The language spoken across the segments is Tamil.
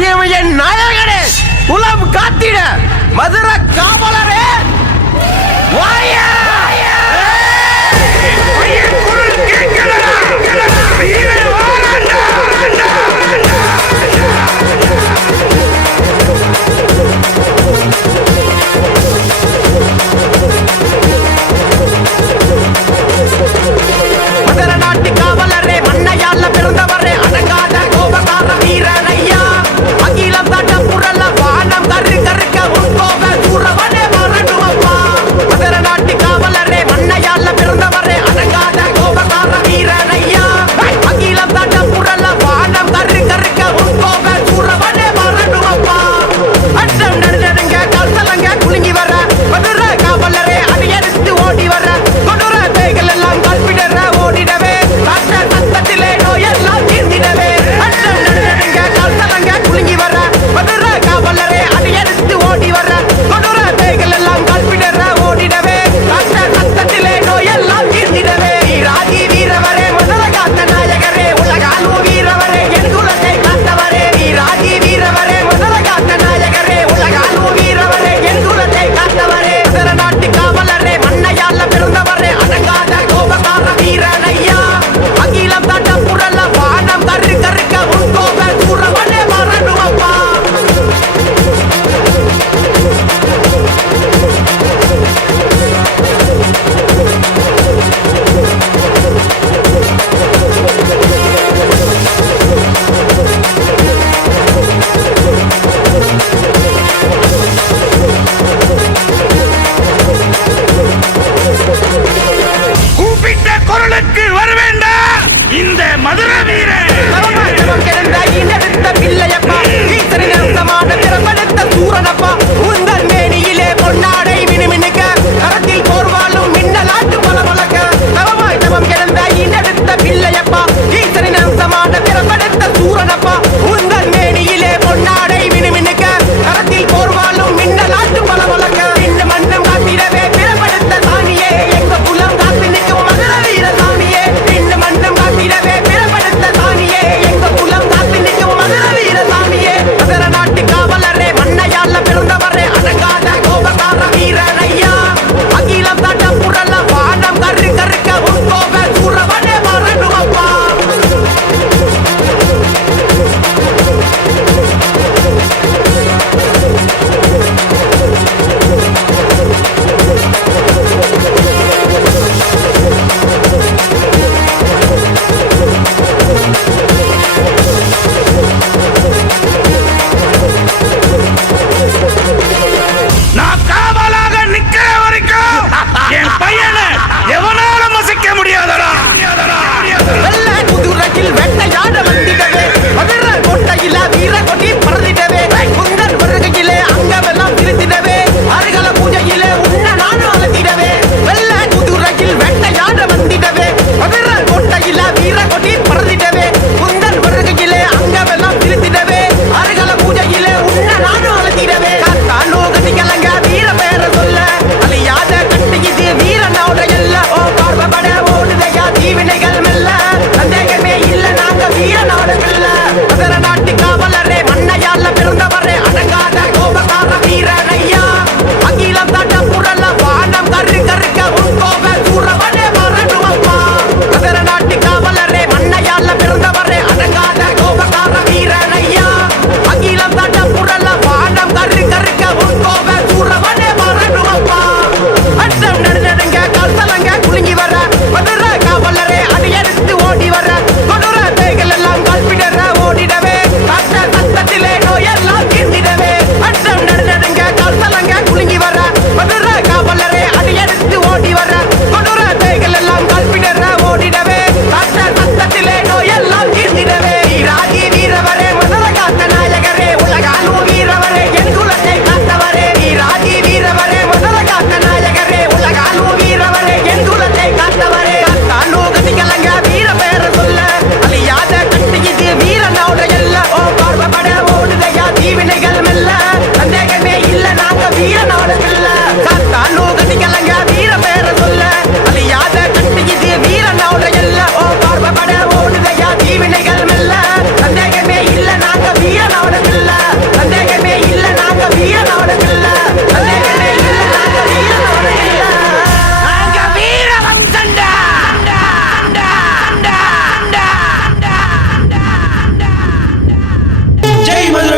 என் நாயகனே, குலம் காத்திட மதுர காவலரே வாயா! மதுர நாட்டு காவலரே, மண்ணையால பிறந்தவரே, அடங்காத கோபக்கார வீரனையா, அகிலம் தட்ட புரள வானம் கரு கருக்க உட்கோப சூரவனே மரணுவ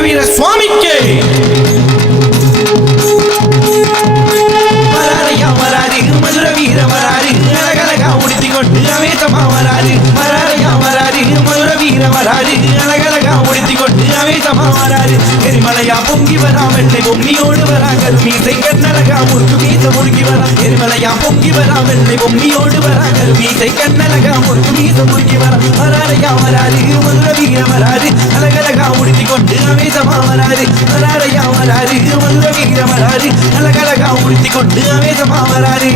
வீர சுவாமிக்கு வராரையா வராரு மதுர வீர வராரு அழகழகா உடுத்தி கொண்டு அவேசமா வராரு வராரையா வராரு மதுர வீர வராரு அழகழகா உடுத்தி கொண்டு அவேசமா வராரு எரிமலையா பொங்கி வரா வெள்ளை பொம்மியோடு வரா கருமீசை கண்ணழகா முறுக்கு மீச முறுக்கி வரா எரிமலையா பொங்கி வரா வெள்ளை பொம்மியோடு வரா கருமீசை கண்ணழகா முறுக்கு மீச முறுக்கி வரா வராரையா வராரு மதுர வீர வராரு அழகழகா உடுத்தி கொண்டு அவேசமா வராரு வராரையா வராரு மதுர வீர வராரு அழகழகா உடுத்தி கொண்டு அவேசமா வராரு